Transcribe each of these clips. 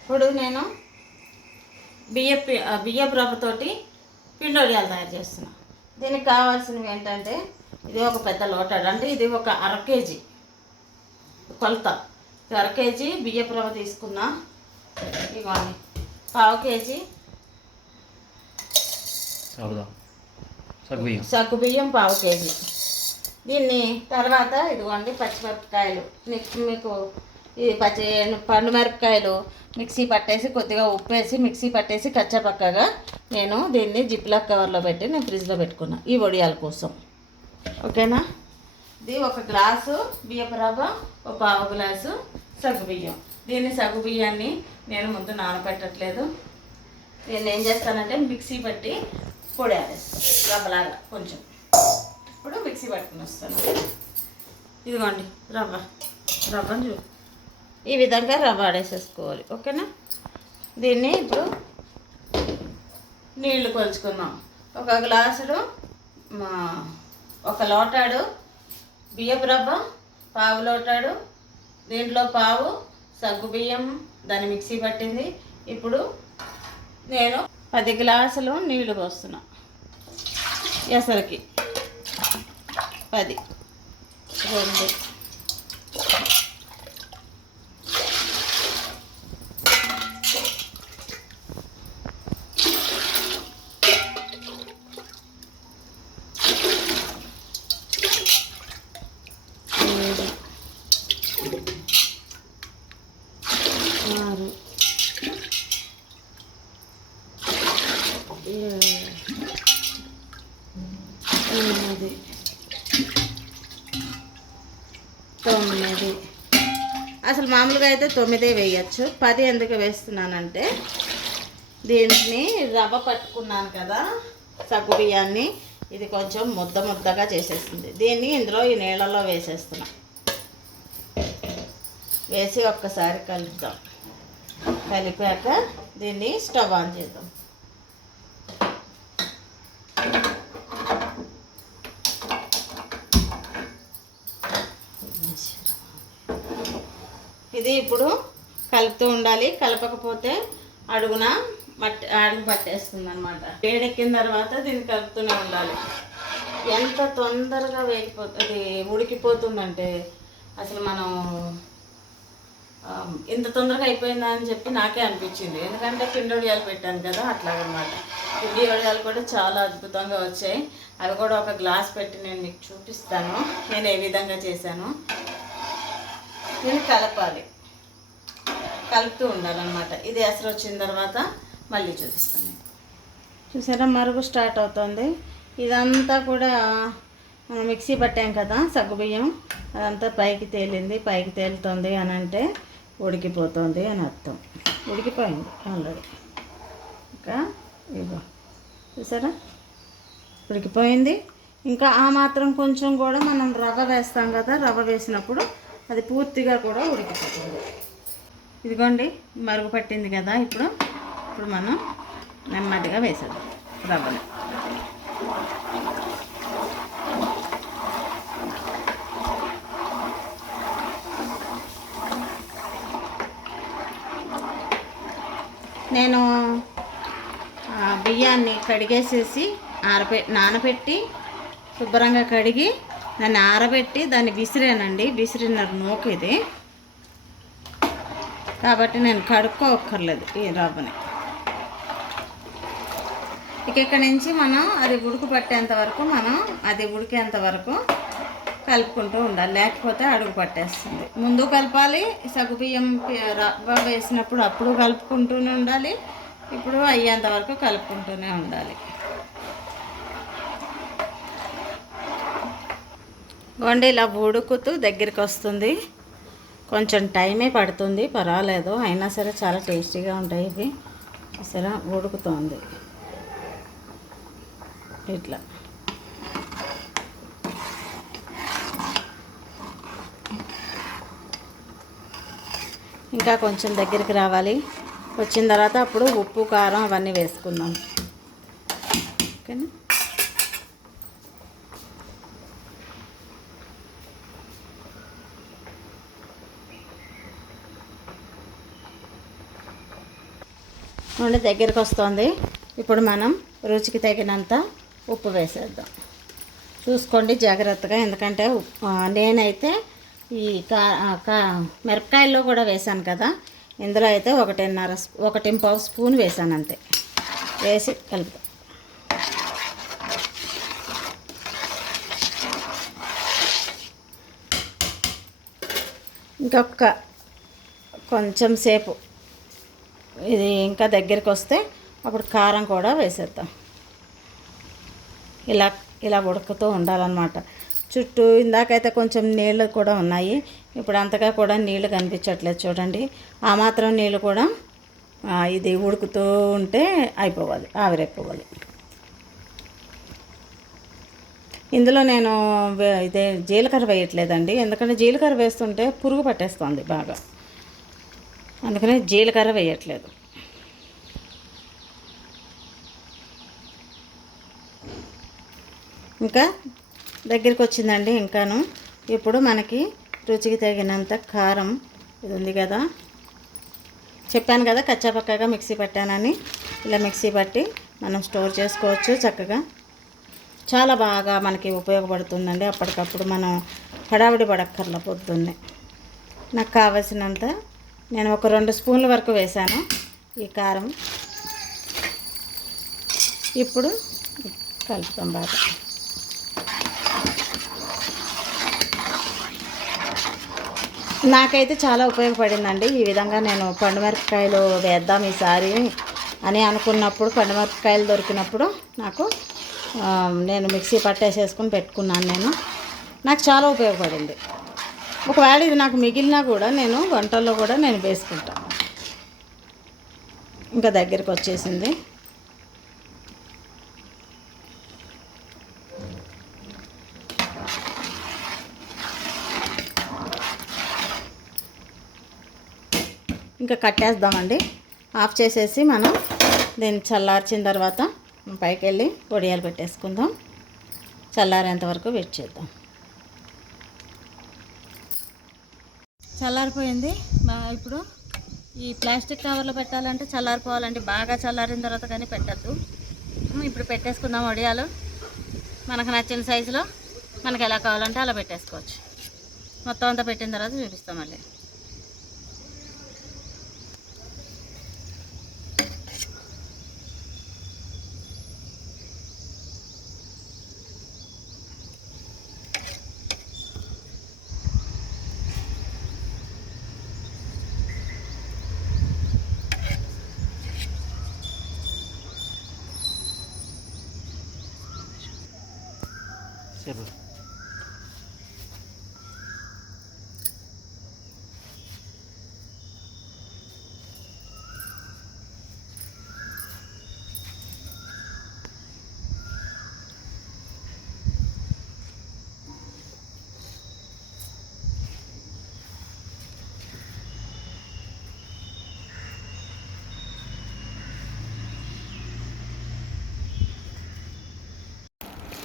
ఇప్పుడు నేను బియ్యపు రవ్వతోటి పిండి వడియాలు తయారు చేస్తున్నా. దీనికి కావాల్సినవి ఏంటంటే, ఇది ఒక పెద్ద లోటాడు, అంటే ఇది ఒక 1/2 కేజీ కొలత. 1/2 కేజీ బియ్యపు రవ్వ తీసుకున్నా. ఇవ్వండి 1/2 కేజీ సగ్గుబియ్యం 1/2 కేజీ. దీన్ని తర్వాత ఇదిగోండి పచ్చిమిరపకాయలు, మీకు ఈ పండు మిరపకాయలు మిక్సీ పట్టేసి కొద్దిగా ఉప్పు వేసి మిక్సీ పట్టేసి కచ్చాపక్కగా నేను దీన్ని జిప్లాక్ కవర్లో పెట్టి నేను ఫ్రిడ్జ్లో పెట్టుకున్నా ఈ వడియాల కోసం. ఓకేనా. ఇది 1 గ్లాసు బియ్యపు రవ్వ, 1/2 గ్లాసు సగ్గుబియ్యం. దీన్ని సగ్గుబియ్యాన్ని నేను ముందు నానబెట్టట్లేదు. నేను ఏం చేస్తానంటే మిక్సీ పట్టి పొడి ఆడేస్తాను రవ్వలాగా కొంచెం. ఇప్పుడు మిక్సీ పట్టుకుని వస్తాను. ఇదిగోండి రవ్వను ఈ విధంగా రవ్వ ఆడేసేసుకోవాలి. ఓకేనా. దీన్ని ఇప్పుడు నీళ్లు కొలుచుకుందాం. 1 గ్లాసుడు 1 లోటాడు బియ్యపు రవ్వ, 1/2 లోటాడు, దీంట్లో 1/2 సగ్గుబియ్యం దాన్ని మిక్సీ పట్టింది. ఇప్పుడు నేను 10 గ్లాసులు నీళ్లు పోస్తున్నా. ఎసరికి 10 2 9. అసలు మామూలుగా అయితే 9 వేయచ్చు. 10 ఎందుకు వేస్తున్నానంటే, దీన్ని రవ్వ పట్టుకున్నాను కదా సగ్గుబియ్యాన్ని, ఇది కొంచెం ముద్దగా చేసేస్తుంది. దీన్ని ఇందులో ఈ నీళ్ళలో వేసేస్తున్నా. వేసి ఒక్కసారి కలుపుదాం. కలిపాక దీన్ని స్టవ్ ఆన్ చేద్దాం. ఇది ఇప్పుడు కలుపుతూ ఉండాలి. కలపకపోతే అడుగు పట్టేస్తుంది అనమాట. వేడెక్కిన తర్వాత దీన్ని కలుపుతూనే ఉండాలి. ఎంత తొందరగా అది ఉడికిపోతుందంటే, అసలు మనం ఇంత తొందరగా అయిపోయిందా అని చెప్పి నాకే అనిపించింది. ఎందుకంటే పిండి వడియాలు పెట్టాను కదా, అట్లాగనమాట. పిండి వడియాలు కూడా చాలా అద్భుతంగా వచ్చాయి. అవి కూడా 1 గ్లాస్ పెట్టి నేను మీకు చూపిస్తాను నేను ఏ విధంగా చేశాను. దీన్ని కలుపుతూ ఉండాలన్నమాట. ఇది ఎసరు వచ్చిన తర్వాత మళ్ళీ చూపిస్తాను. చూసారా, మరుగు స్టార్ట్ అవుతుంది. ఇదంతా కూడా మిక్సీ పట్టాం కదా సగ్గుబియ్యం, అదంతా పైకి తేలింది. పైకి తేలుతుంది అని అంటే ఉడికిపోతుంది అని అర్థం. ఉడికిపోయింది ఆల్రెడీ. ఇంకా ఇగో చూసారా, ఉడికిపోయింది. ఇంకా ఆ మాత్రం కొంచెం కూడా మనం రవ్వ వేస్తాం కదా, రవ్వ వేసినప్పుడు అది పూర్తిగా కూడా ఉడికిపోతుంది. ఇదిగోండి మరుగు పట్టింది కదా. ఇప్పుడు మనం నెమ్మదిగా వేసేద్దాం రవ్వని. నేను బియ్యాన్ని కడిగేసేసి నానబెట్టి శుభ్రంగా కడిగి దాన్ని ఆరబెట్టి దాన్ని విసిరానండి. విసిరిన నూక ఇది కాబట్టి నేను కడుక్కోక్కర్లేదు ఈ రవ్వని. ఇక్కడి నుంచి మనం అది ఉడికేంత వరకు కలుపుకుంటూ ఉండాలి. లేకపోతే అడుగు పట్టేస్తుంది. ముందు కలపాలి, సగ్గుబియ్యం రవ్వ వేసినప్పుడు అప్పుడు కలుపుకుంటూనే ఉండాలి. ఇప్పుడు అయ్యేంత వరకు కలుపుకుంటూనే ఉండాలి. గోండి ఇలా ఉడుకుతూ దగ్గరికి వస్తుంది. కొంచెం టైమే పడుతుంది, పర్వాలేదు. అయినా సరే చాలా టేస్టీగా ఉంటాయి ఇవి. సరే ఉడుకుతుంది ఇట్లా. ఇంకా కొంచెం దగ్గరికి రావాలి. వచ్చిన తర్వాత అప్పుడు ఉప్పు కారం అవన్నీ వేసుకుందాం. ఓకేనా. నూనె దగ్గరికి వస్తుంది. ఇప్పుడు మనం రుచికి తగినంత ఉప్పు వేసేద్దాం. చూసుకోండి జాగ్రత్తగా, ఎందుకంటే నేనైతే ఈ మిరపకాయల్లో కూడా వేసాను కదా, ఇందులో అయితే 1.5 స్పూన్ వేసాను అంతే. వేసి కలుపుతాం. ఇంకొక కొంచెం సేపు ఇది ఇంకా దగ్గరికి వస్తే అప్పుడు కారం కూడా వేసేద్దాం. ఇలా ఉడుకుతూ ఉండాలన్నమాట. చుట్టూ ఇందాకైతే కొంచెం నీళ్ళు కూడా ఉన్నాయి, ఇప్పుడు అంతగా కూడా నీళ్ళు కనిపించట్లేదు చూడండి. ఆ మాత్రం నీళ్ళు కూడా ఇది ఉడుకుతూ ఉంటే అయిపోవాలి, ఆవిరైపోవాలి. ఇందులో నేను ఇదే జీలకర్ర వేయట్లేదండి, ఎందుకంటే జీలకర్ర వేస్తుంటే పురుగు పట్టేస్తుంది బాగా, అందుకని జీలకర్ర వేయట్లేదు. ఇంకా దగ్గరికి వచ్చిందండి ఇంకాను. ఇప్పుడు మనకి రుచికి తగినంత కారం ఇది ఉంది కదా, చెప్పాను కదా కచ్చాపక్కగా మిక్సీ పట్టానని. ఇలా మిక్సీ పట్టి మనం స్టోర్ చేసుకోవచ్చు చక్కగా. చాలా బాగా మనకి ఉపయోగపడుతుందండి. అప్పటికప్పుడు మనం హడావిడి పడక్కర్ల పొద్దున్నే. నాకు కావలసినంత నేను ఒక 2 స్పూన్ల వరకు వేసాను ఈ కారం. ఇప్పుడు కలుపుతాం బాగా. నాకైతే చాలా ఉపయోగపడిందండి. ఈ విధంగా నేను పండుమిరపకాయలు వేద్దాం ఈసారి అని అనుకున్నప్పుడు, పండుమిరపకాయలు దొరికినప్పుడు నేను మిక్సీ పట్టేసేసుకుని పెట్టుకున్నాను. నాకు చాలా ఉపయోగపడింది. ఒకవేళ ఇది నాకు మిగిలినా కూడా నేను వంటల్లో కూడా నేను వేసుకుంటాను. ఇంకా దగ్గరికి వచ్చేసింది. ఇంకా కట్టేద్దామండి. ఆఫ్ చేసేసి మనం దీన్ని చల్లార్చిన తర్వాత పైకి వెళ్ళి వడియాలు పెట్టేసుకుందాం. చల్లారేంత వరకు వెయిట్ చేద్దాం. చల్లారిపోయింది. ఇప్పుడు ఈ ప్లాస్టిక్ కవర్లో పెట్టాలంటే చల్లారిపోవాలండి, బాగా చల్లారిన తర్వాత కానీ పెట్టద్దు. ఇప్పుడు పెట్టేసుకుందాం వడియాలు. మనకు నచ్చిన సైజులో మనకు ఎలా కావాలంటే అలా పెట్టేసుకోవచ్చు. మొత్తం అంతా పెట్టిన తర్వాత చూపిస్తాం మళ్ళీ.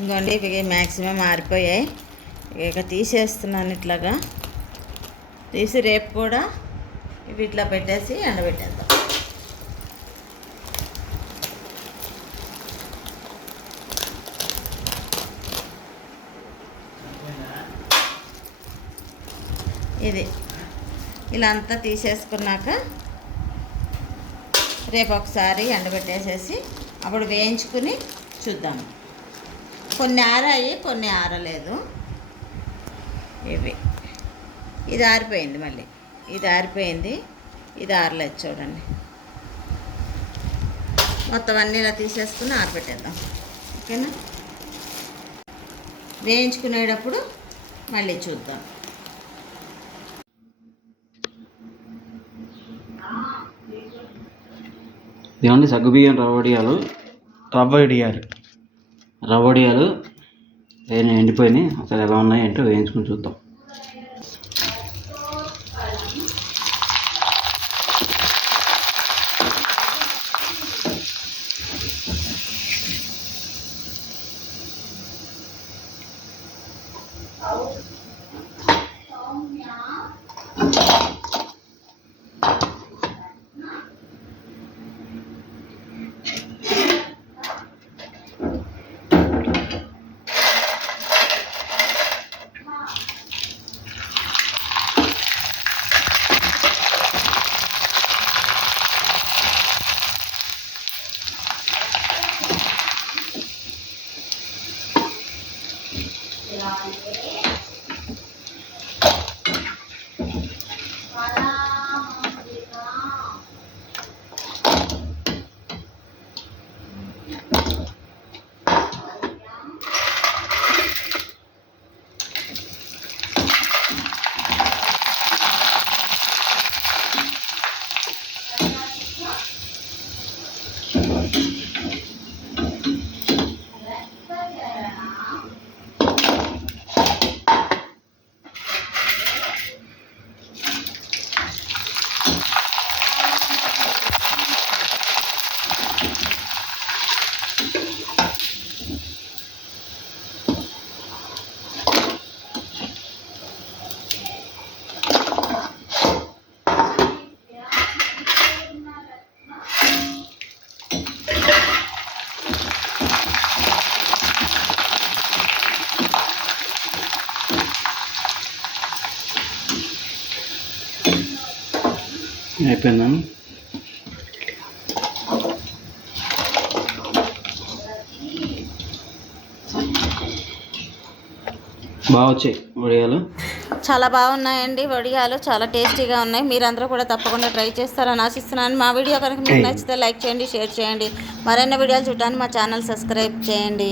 ఇంకోండి ఇవి మ్యాక్సిమం ఆరిపోయాయి. ఇక తీసేస్తున్నాను. ఇట్లాగా తీసి రేపు కూడా ఇవి ఇట్లా పెట్టేసి ఎండబెట్టేద్దాం. ఇది ఇలా అంతా తీసేసుకున్నాక రేపు ఒకసారి ఎండబెట్టేసేసి అప్పుడు వేయించుకుని చూద్దాము. కొన్ని ఆరాయి, కొన్ని ఆరలేదు. ఇది ఆరిపోయింది, మళ్ళీ ఇది ఆరిపోయింది, ఇది ఆరలేదు చూడండి. మొత్తం అన్నీ ఇలా తీసేసుకుని ఆరబెట్టేద్దాం. ఓకేనా? వేయించుకునేటప్పుడు మళ్ళీ చూద్దాం. ఏమండి సగ్గుబియ్యం రవ్వడియాలు ఎండిపోయినాయి. అసలు ఎలా ఉన్నాయి అంటే వేయించుకుని చూద్దాం. అయిపోయిందని బాగా వచ్చాయి వడియాలు. చాలా బాగున్నాయండి వడియాలు, చాలా టేస్టీగా ఉన్నాయి. మీరందరూ కూడా తప్పకుండా ట్రై చేస్తారని ఆశిస్తున్నాను. మా వీడియో కనుక మీకు నచ్చితే లైక్ చేయండి, షేర్ చేయండి. మరిన్ని వీడియోలు చూడడానికి మా ఛానల్ సబ్స్క్రైబ్ చేయండి.